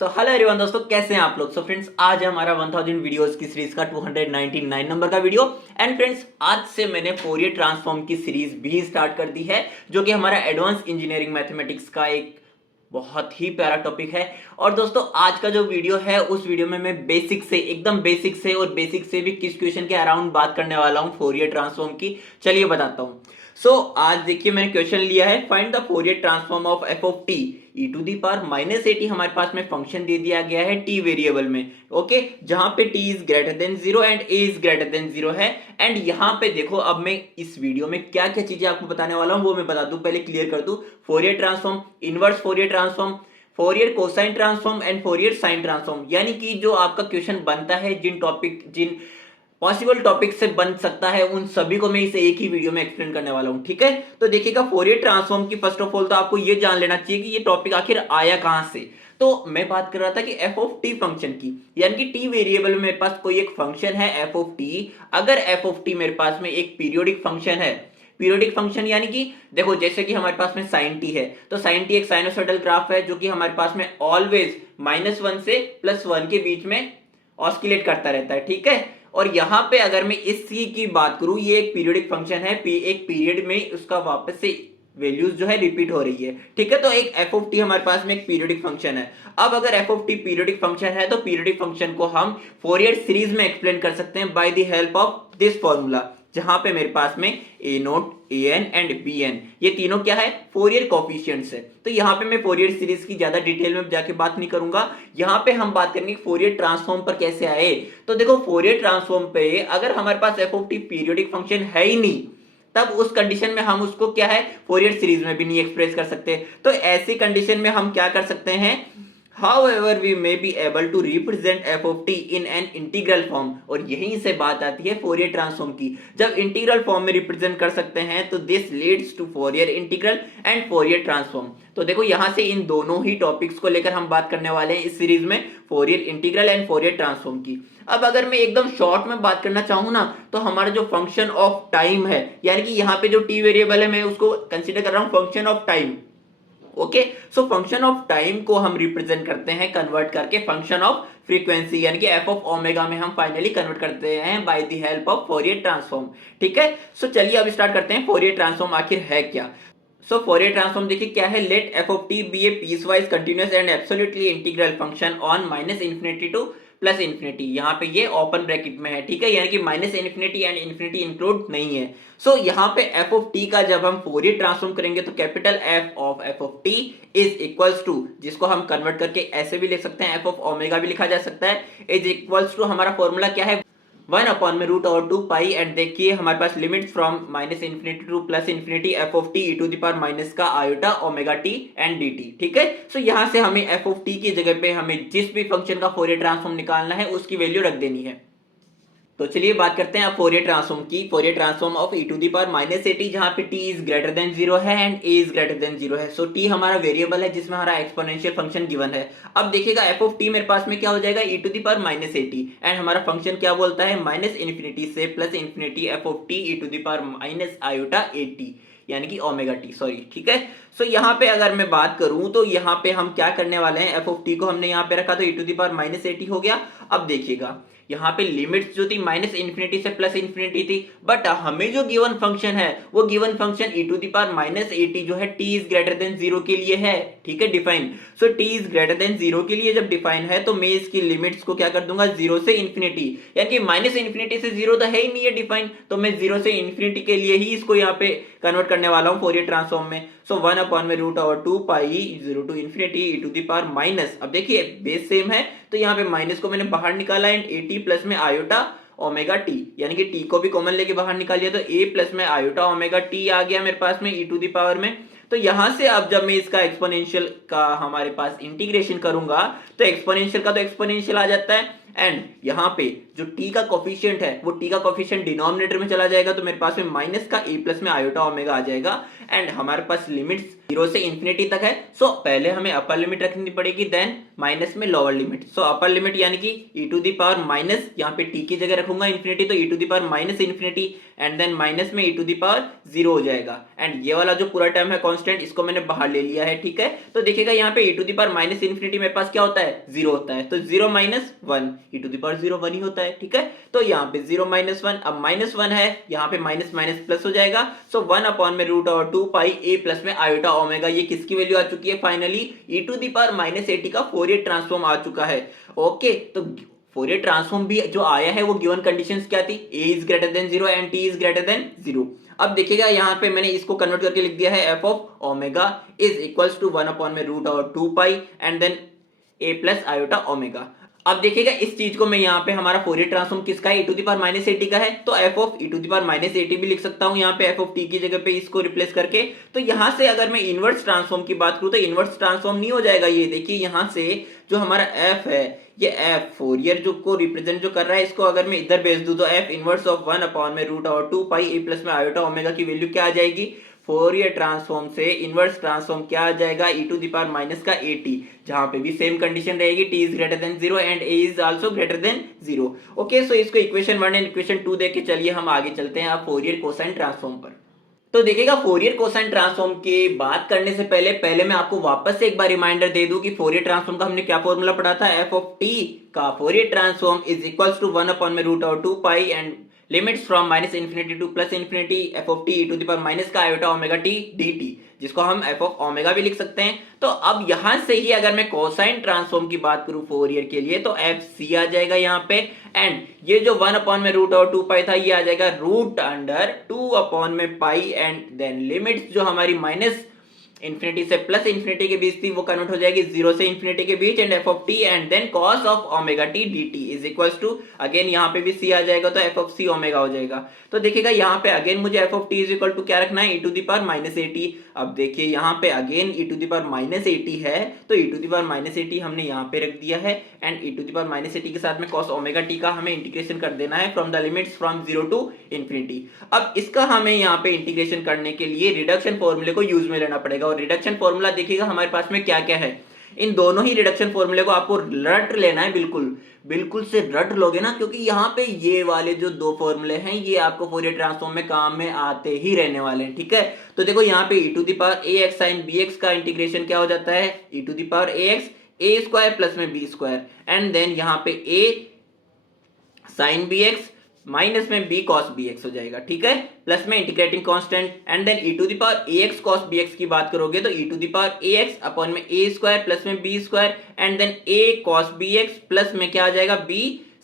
So hello everyone दोस्तों, कैसे हैं आप लोग। सो फ्रेंड्स, आज है हमारा 1000 वीडियोस की सीरीज का 299 नंबर का वीडियो। एंड फ्रेंड्स, आज से मैंने फोरियर ट्रांसफॉर्म की सीरीज भी स्टार्ट कर दी है, जो कि हमारा एडवांस इंजीनियरिंग मैथमेटिक्स का एक बहुत ही प्यारा टॉपिक है। और दोस्तों, आज का जो वीडियो है उस वीडियो में मैं बेसिक से, एकदम बेसिक से और बेसिक से भी किस क्वेश्चन के अराउंड बात करने वाला हूं फोरियर ट्रांसफॉर्म की। चलिए बताता हूं। आज देखिए, मैंने क्वेश्चन लिया है, find the Fourier transform of F of T E to the power minus A T. हमारे पास में फंक्शन दे दिया गया है टी वेरिएबल में, ओके, जहां पे T is greater than zero and A is greater than zero है। एंड यहां पे देखो, अब मैं इस वीडियो में क्या क्या चीजें आपको बताने वाला हूं वो मैं बता दूं, पहले क्लियर कर दूं। Fourier transform, inverse Fourier transform, Fourier cosine transform and Fourier sine transform, यानी कि जो आपका क्वेश्चन बनता है, जिन पॉसिबल टॉपिक से बन सकता है, उन सभी को मैं इसे एक ही वीडियो में एक्सप्लेन करने वाला हूं। ठीक है, तो देखिएगा, फोरियर ट्रांसफॉर्म की फर्स्ट ऑफ ऑल तो आपको ये जान लेना चाहिए कि ये टॉपिक आखिर आया कहां से। तो मैं बात कर रहा था कि एफ ऑफ टी फंक्शन की, यानी कि टी वेरिएबल में मेरे पास कोई एक फंक्शन है एफ ऑफ टी। अगर एफ ऑफ टी मेरे पास में एक पीरियोडिक फंक्शन है, पीरियोडिक फंक्शन यानी कि देखो, जैसे कि हमारे पास में साइन टी है, तो साइन टी एक साइनोसॉइडल ग्राफ है जो कि हमारे पास में ऑलवेज -1 से +1 के बीच में ऑस्किलेट करता रहता है। ठीक है, और यहां पे अगर मैं इसी की बात करूं, ये एक पीरियोडिक फंक्शन है, एक पीरियड में उसका वापस से वैल्यूज जो है रिपीट हो रही है। ठीक है, तो एक एफ ऑफ टी हमारे पास में एक पीरियोडिक फंक्शन है। अब अगर F of t periodic function है, तो पीरियोडिक फंक्शन को हम फोरियर सीरीज में एक्सप्लेन कर सकते हैं by the help of this formula, जहां पे मेरे पास में a naught, a n and b n, ये तीनों क्या है, फोरियर कोफिशिएंट्स है। तो यहाँ पे मैं फोरियर सीरीज की ज्यादा डिटेल में जाके बात नहीं करूंगा, यहाँ पे हम बात करेंगे फोरियर ट्रांसफॉर्म पर कैसे आए। तो देखो, फोरियर ट्रांसफॉर्म पे अगर हमारे पास f of t periodic function है ही नहीं, तब उस कंडीशन में हम उसको क्या है, फोरियर सीरीज में भी नहीं एक्सप्रेस कर सकते। तो ऐसी कंडीशन में हम क्या कर सकते हैं, however we may be able to represent f of t in an integral form। और यहीं से बात आती है फोरियर ट्रांसफॉर्म की। जब इंटीग्रल फॉर्म में रिप्रेजेंट कर सकते हैं, तो this leads to Fourier integral and Fourier transform. तो देखो, यहां से इन दोनों ही टॉपिक्स को लेकर हम बात करने वाले हैं इस सीरीज में, Fourier integral and Fourier transform की। अब अगर मैं एकदम शॉर्ट में बात करना चाहूं ना, तो हमारा जो फंक्शन ऑफ टाइम है, यानी कि यहाँ पे जो टी वेरिएबल है, मैं उसको कंसिडर कर रहा हूं function of time. Okay, so function of time को हम रिप्रेजेंट करते हैं कन्वर्ट करके फंक्शन ऑफ फ्रीक्वेंसी, यानी कि एफ ऑफ ओमेगा में हम फाइनली कन्वर्ट करते हैं by the help of Fourier transform. ठीक है, सो चलिए अब स्टार्ट करते हैं फोरियर ट्रांसफॉर्म आखिर है क्या। फोरियर ट्रांसफॉर्म देखिए क्या है, let F of T be a piecewise continuous and absolutely integral function on -infinity to +infinity. यहाँ पे ये ओपन ब्रैकेट में है। ठीक है, यानी कि -इन्फिनिटी एंड इन्फिनिटी इंक्लूड नहीं है। यहाँ पे एफ ऑफ टी का जब हम फोरियर ट्रांसफॉर्म करेंगे, तो capital F of T is equals to, जिसको हम कन्वर्ट करके ऐसे भी लिख सकते हैं, एफ ऑफ ओमेगा भी लिखा जा सकता है, इज इक्वल्स टू, हमारा फॉर्मूला क्या है, 1/√2 पाई। एंड देखिए हमारे पास limit from -infinity to +infinity f of T E to the power minus का iota omega T and d t. ठीक है, यहां से हमें एफ ऑफ टी की जगह पे हमें जिस भी फंक्शन का फोरियर ट्रांसफॉर्म निकालना है उसकी वैल्यू रख देनी है। तो चलिए बात करते हैं अब फोरियर ट्रांसफॉर्म की। Fourier transform of e to the power -at, जहां पे t इज ग्रेटर देन 0 है and a is greater than 0 है। t हमारा वेरिएबल है जिसमें हमारा एक्सपोनेंशियल फंक्शन गिवन है। अब देखिएगा, f ऑफ t मेरे पास में क्या हो जाएगा, e to the power -at, and हमारा फंक्शन क्या बोलता है, -इन्फिनिटी से +infinity f of t e to the power minus iota at, यानी कि ओमेगा टी, सॉरी। ठीक है, यहाँ पे अगर मैं बात करूं, तो यहाँ पे हम क्या करने वाले हैं, एफ ऑफ टी को हमने यहाँ पे रखा, तो e to the power -at हो गया। अब देखिएगा, यहाँ पे लिमिट्स जो थी -इन्फिनिटी से +इन्फिनिटी थी, बट हमें जो गिवन फंक्शन है, वो given function e to the power -at जो है t इज ग्रेटर देन 0 के लिए है। ठीक है, define. t is greater than 0 के लिए जब डिफाइन है, तो मैं इसकी लिमिट्स को क्या कर दूंगा, 0 से इन्फिनिटी, यानी कि -इन्फिनिटी से 0 तो है ही नहीं है डिफाइन, तो मैं 0 से इन्फिनिटी के लिए ही इसको यहाँ पे कन्वर्ट करने वाला हूँ फोरियर ट्रांसफॉर्म में। 1/√2 pi 0 to infinity E to the power minus, अब देखिए बेस सेम है, तो यहाँ पे माइनस को मैंने बाहर निकाला एंड at प्लस में आयोटा ओमेगा टी, यानी कि t को भी कॉमन लेके बाहर निकाल लिया, तो a प्लस में आयोटा ओमेगा टी आ गया मेरे पास में e टू दी पावर में। तो यहां से अब जब मैं इसका एक्सपोनेंशियल का हमारे पास इंटीग्रेशन करूंगा, तो एक्सपोनेंशियल का तो एक्सपोनेंशियल आ जाता है, एंड यहाँ पे जो t का कोफिशिएंट है वो t का कोफिशिएंट डिनोमिनेटर में चला जाएगा, तो मेरे पास में माइनस का a प्लस में आयोटा ओमेगा आ जाएगा। एंड हमारे पास लिमिट्स 0 से इन्फिनिटी तक है, सो पहले हमें अपर लिमिट रखनी पड़ेगी, देन माइनस में lower limit. So upper limit यानी कि e to the power minus, यहाँ पे t की जगह रखूंगा इन्फिनिटी, तो e to the power minus infinity and then minus में e टू द पावर 0 हो जाएगा। एंड ये वाला जो पूरा टर्म है कांस्टेंट, इसको मैंने बाहर ले लिया है, ठीक है। तो देखिएगा यहाँ पे e to the power minus infinity मेरे पास क्या होता है, 0 होता है, तो 0 minus 1, e to the power 0 1 ही होता है, ठीक है। तो यहाँ पे 0 माइनस 1, अब माइनस 1 है, यहाँ पे माइनस माइनस प्लस हो जाएगा, सो 1 अपॉन में root over 2 pi a plus में आयोटा ओमेगा। ये किसकी वैल्यू आ चुकी है finally, e to the power minus 80 का फोरियर ट्रांसफॉर्म आ चुका है। ओके, तो फोरियर ट्रांसफॉर्म भी जो आया है वो गिवन कंडीशंस क्या थी, a is greater than 0 and t is greater than 0। अब देखिएगा यहाँ पे मैंने इसको कन्वर्ट करके लिख दिया है f of omega is equals to 1 upon में root over 2 pi and then a plus iota omega. अब देखिएगा इस चीज को मैं यहाँ पे हमारा फोरियर ट्रांसफॉर्म किसका है, e to the power minus 80 का है, तो f of e to the power minus 80 भी लिख सकता हूँ यहाँ पे f ऑफ t की जगह पे इसको रिप्लेस करके। तो यहाँ से अगर मैं इनवर्स ट्रांसफॉर्म की बात करूँ तो इनवर्स ट्रांसफॉर्म नहीं हो जाएगा। ये देखिए यहाँ से जो हमारा f है, ये f फोरियर जो को रिप्रेजेंट जो कर रहा है, इसको अगर मैं इधर भेज दूं तो f इनवर्स ऑफ 1 अपॉन में root over 2 pi a plus में आयोटा ओमेगा की वैल्यू क्या आ जाएगी, फोरियर ट्रांसफॉर्म से इनवर्स ट्रांसफॉर्म क्या आ जाएगा, e to the power minus का 80, जहां पे भी सेम कंडीशन रहेगी, t is greater than 0 and a is also greater than 0। Okay, so इसको इक्वेशन 1 एंड इक्वेशन 2 देख के चलिए हम आगे चलते हैं अब फोरियर कोसाइन ट्रांसफॉर्म पर। तो देखिएगा फोरियर कोसाइन ट्रांसफॉर्म की बात करने से पहले मैं आपको वापस से एक बार रिमाइंडर दे दूं कि फोरियर ट्रांसफॉर्म का हमने क्या फॉर्मूला पढ़ा था, f ऑफ t का Fourier transform is equals to 1 upon में root over 2 pi and limits from minus infinity to plus infinity f of t e to the power minus का iota omega t dt, जिसको हम f of omega भी लिख सकते हैं। तो अब यहां से ही अगर मैं कोसाइन ट्रांसफॉर्म की बात करूं फोरियर के लिए तो f c आ जाएगा यहाँ पे, एंड ये जो 1 अपॉन में रूट ओवर 2 पाई था ये आ जाएगा रूट अंडर 2 अपॉन में पाई एंड देन लिमिट्स जो हमारी माइनस इन्फिनिटी से प्लस इन्फिनिटी के बीच थी वो कन्वर्ट हो जाएगी 0 से इन्फिनिटी के बीच and f of t and then cos of omega t dt is equals to, again यहाँ पे भी c आ जाएगा तो f ऑफ c ओमेगा हो जाएगा। तो देखिएगा यहाँ पे अगेन मुझे f of t is equal to क्या रखना है, e to the power minus 80। अब देखिए यहाँ पे again e to the power minus 80 है, तो e to the power minus 80 हमने यहाँ पे रख दिया है and e to the power minus 80 के साथ में cos ओमेगा t का हमें इंटीग्रेशन कर देना है from the limits from 0 to infinity. अब इसका हमें यहाँ पे इंटीग्रेशन करने के लिए रिडक्शन फॉर्मूले को यूज में लेना पड़ेगा, और रिडक्शन फॉर्मूला देखिएगा हमारे पास में क्या क्या है। इन दोनों ही रिडक्शन फॉर्मूले को आपको रट लेना है, बिल्कुल से रट लोगे ना, क्योंकि यहाँ पे ये वाले जो दो फॉर्मूले हैं ये आपको फोरियर ट्रांसफॉर्म में काम में आते ही रहने वाले हैं, ठीक है। तो देखो यहाँ पे e to the power ax sin bx का इंटीग्रेशन क्या हो जाता है, e to the power ax a square plus में b स्क्वायर एंड देन यहाँ पे a sin bx माइनस में b cos bx हो जाएगा, ठीक है, प्लस में integrating constant and then e to the power ax cos bx की बात करोगे तो e to the power ax upon में a स्क्वायर प्लस में b square and then a cos bx plus में क्या आ जाएगा b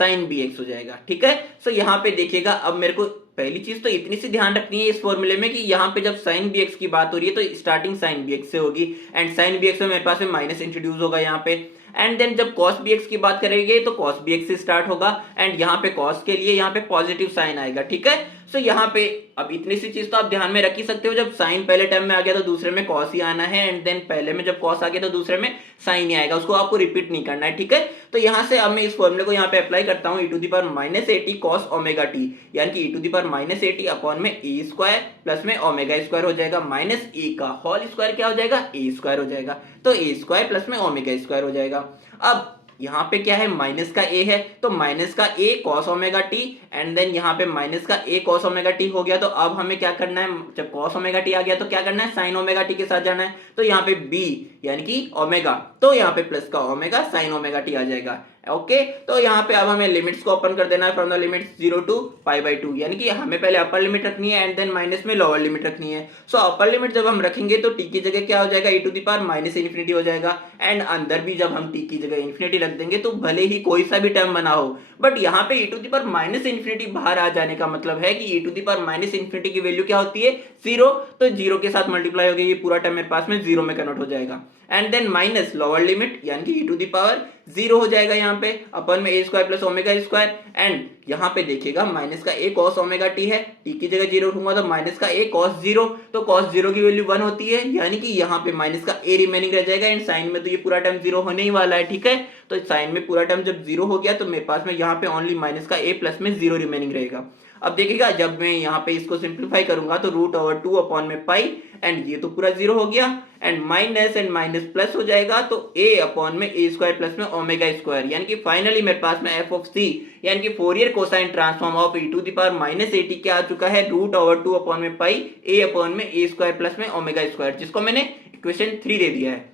sin bx हो जाएगा, ठीक है। सो यहाँ पे देखिएगा अब मेरे को पहली चीज तो इतनी सी ध्यान रखनी है इस फॉर्मूले में कि यहाँ पे जब sin bx की बात हो रही है तो स्टार्टिंग sin bx से होगी एंड sin bx में मेरे पास में माइनस इंट्रोड्यूस होगा यहाँ पे, एंड देन जब cos bx की बात करेंगे तो cos bx से स्टार्ट होगा एंड यहाँ पे cos के लिए यहाँ पे पॉजिटिव साइन आएगा, ठीक है। सो यहाँ पे अब इतनी सी चीज तो आप ध्यान में रख ही सकते हो, जब साइन पहले टर्म में आ गया तो दूसरे में cos ही आना है एंड देन पहले में जब cos आ गया तो दूसरे में साइन ही आएगा, उसको आपको रिपीट नहीं करना है, ठीक है। तो यहाँ से अब मैं इस फॉर्मूले को यहाँ पे अप्लाई करता हूँ, e to the power minus 80 cos omega t यानी कि e to the power minus 80 upon में a स्क्वायर प्लस में ओमेगा स्क्वायर हो जाएगा, माइनस a का होल स्क्वायर क्या हो जाएगा, a स्क्वायर हो जाएगा, तो a स्क्वायर प्लस में ओमेगा स्क्वायर हो जाएगा। अब यहाँ पे क्या है, माइनस का a है तो माइनस का a cos omega t and then यहाँ पे माइनस का a cos ओमेगा t हो गया। तो अब हमें क्या करना है, जब cos ओमेगा t आ गया तो क्या करना है, sin ओमेगा t के साथ जाना है, तो यहाँ पे b यानी कि ओमेगा, तो यहाँ पे प्लस का ओमेगा sin ओमेगा t आ जाएगा, ओके। तो यहाँ पे अब हमें लिमिट्स को ओपन कर देना है from the limits 0 to pi by 2, यानी कि हमें पहले अपर लिमिट रखनी है एंड देन माइनस में लोअर लिमिट रखनी है। सो अपर लिमिट जब हम रखेंगे तो t की जगह क्या हो जाएगा, e to the power minus infinity हो जाएगा एंड अंदर भी जब हम t की जगह इन्फिनिटी रख देंगे तो भले ही कोई सा भी टर्म बना हो, बट यहाँ पे e to the power minus infinity बाहर आ जाने का मतलब है कि e to the power minus infinity की वैल्यू क्या होती है, 0, तो 0 के साथ मल्टीप्लाई हो गई, ये पूरा टर्म मेरे पास में 0 में कन्वर्ट हो जाएगा and then minus lower limit यानी कि e टू द पावर 0 हो जाएगा यहाँ पे अपन में a square plus omega square, and यहाँ पे देखिएगा माइनस का a cos ओमेगा t है, t की जगह 0 रखूंगा तो माइनस का a cos 0, तो cos 0 की वैल्यू 1 होती है यानी कि यहाँ पे माइनस का a रिमेनिंग रह जाएगा, एंड साइन में तो ये पूरा टर्म 0 होने ही वाला है, ठीक है। तो साइन में पूरा टर्म जब 0 हो गया तो मेरे पास में यहाँ पे ओनली माइनस का a प्लस में 0 रिमेनिंग रहेगा। अब देखिएगा जब मैं यहाँ पे इसको सिंप्लीफाई करूंगा तो रूट ओवर 2 अपॉन में पाई, एंड ये तो पूरा 0 हो गया, एंड माइनस प्लस हो जाएगा तो a अपॉन में a स्क्वायर प्लस में ओमेगा स्क्वायर, यानी कि फाइनली मेरे पास में f ऑफ c यानी कि Fourier cosine transform of e to the power minus a t क्या आ चुका है, रूट ओवर 2 अपॉन में पाई a अपॉन में a स्क्वायर प्लस में ओमेगा स्क्वायर, जिसको मैंने इक्वेशन 3 दे दिया है।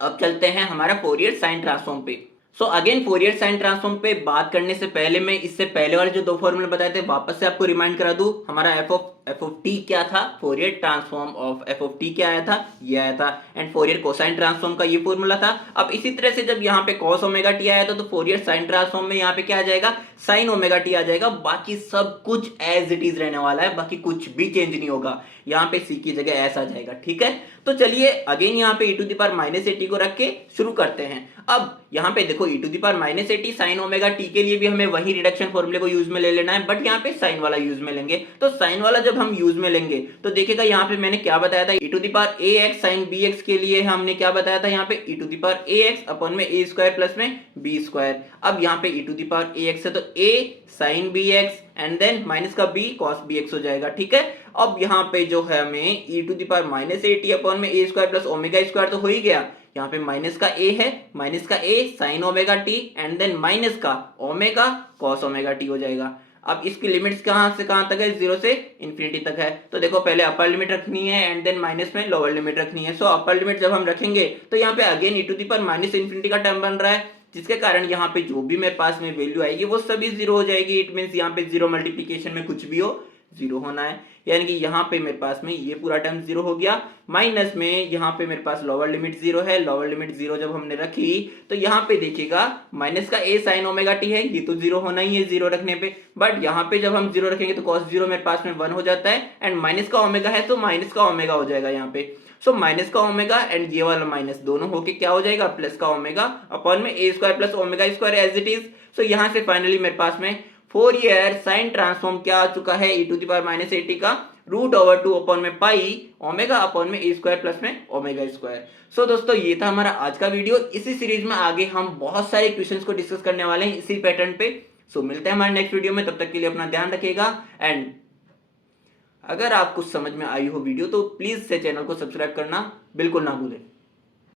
अब चलते हैं हमारा फोरियर साइन ट्रांसफॉर्म पे। So again Fourier sine transform पे बात करने से पहले मैं इससे पहले वाले जो दो फॉर्मूले बताए थे वापस से आपको रिमाइंड करा दूं। हमारा एफ ऑफ टी क्या था, Fourier transform of F of T क्या आया था, ये आया था, एंड फोरियर कोसाइन ट्रांसफॉर्म का ये फॉर्मूला था। अब इसी तरह से जब यहाँ पे कॉस ओमेगा टी आया था तो फोरियर साइन ट्रांसफॉर्म में यहाँ पे क्या आ जाएगा, साइन ओमेगा टी आ जाएगा। बाकी सब कुछ एज इट इज रहने वाला है, बाकी कुछ भी चेंज नहीं होगा, यहाँ पे सी की जगह एस आ जाएगा, ठीक है। तो चलिए अगेन यहाँ पे e to the power minus A T को रख के शुरू करते हैं। अब यहाँ पे देखो e to the power minus A T sine omega T के लिए भी हमें वही रिडक्शन फॉर्मूले को यूज में ले लेना है, बट यहाँ पे साइन वाला यूज में लेंगे। तो साइन वाला जब हम यूज में लेंगे तो देखिएगा यहाँ पे मैंने क्या बताया था, e to the power A X sine B X के लिए हमने क्या बताया था, यहाँ पे e to the power A X upon में ए स्क्वायर प्लस में बी स्क्वायर। अब यहाँ पे e to the power A X है तो a sine B X and then minus का b कॉस बी एक्स हो जाएगा, ठीक है। अब यहाँ पे जो है हमें e to the power minus A T upon में A square plus omega square तो हो ही गया, यहाँ पे माइनस का a है, माइनस का a sine omega T and then minus का ओमेगा कॉस ओमेगा टी हो जाएगा। अब इसकी लिमिट्स कहाँ से कहाँ तक है, 0 से इन्फिनिटी तक है। तो देखो पहले अपर लिमिट रखनी है एंड देन माइनस में लोअर लिमिट रखनी है। सो अपर लिमिट जब हम रखेंगे तो यहाँ पे again e to the power minus infinity का टर्म बन रहा है, जिसके कारण यहाँ पे जो भी मेरे पास में वैल्यू आएगी वो सभी 0 हो जाएगी। इट मीन्स यहाँ पे 0 मल्टीप्लीकेशन में कुछ भी हो 0 होना है, यानी कि यहाँ पे मेरे पास में ये पूरा टर्म 0 हो गया। माइनस में यहाँ पे मेरे पास लोअर लिमिट 0 है, लोअर लिमिट 0 जब हमने रखी तो यहाँ पे देखिएगा माइनस का a साइन ओमेगा टी है, ये तो 0 होना ही है 0 रखने पे, बट यहाँ पे जब हम 0 रखेंगे तो cos 0 मेरे पास में 1 हो जाता है, एंड माइनस का ओमेगा है तो माइनस का ओमेगा हो जाएगा यहाँ पे। सो माइनस का ओमेगा एंड ये वाला माइनस दोनों होके क्या हो जाएगा, प्लस का ओमेगा अपॉन में a square plus omega square as it is. So यहाँ से फाइनली मेरे पास में फोरियर साइन ट्रांसफॉर्म क्या आ चुका है, e to the power minus A T का रूट ओवर 2 अपॉन में पाई ओमेगा अपॉन में a स्क्वायर प्लस में ओमेगा स्क्वायर। सो दोस्तों ये था हमारा आज का वीडियो। इसी सीरीज में आगे हम बहुत सारे क्वेश्चंस को डिस्कस करने वाले हैं इसी पैटर्न पे। सो मिलते हैं हमारे नेक्स्ट वीडियो में, तब तक के लिए अपना ध्यान रखिएगा। एंड अगर आपको समझ में आई हो वीडियो तो प्लीज से चैनल को सब्सक्राइब करना बिल्कुल ना भूलें।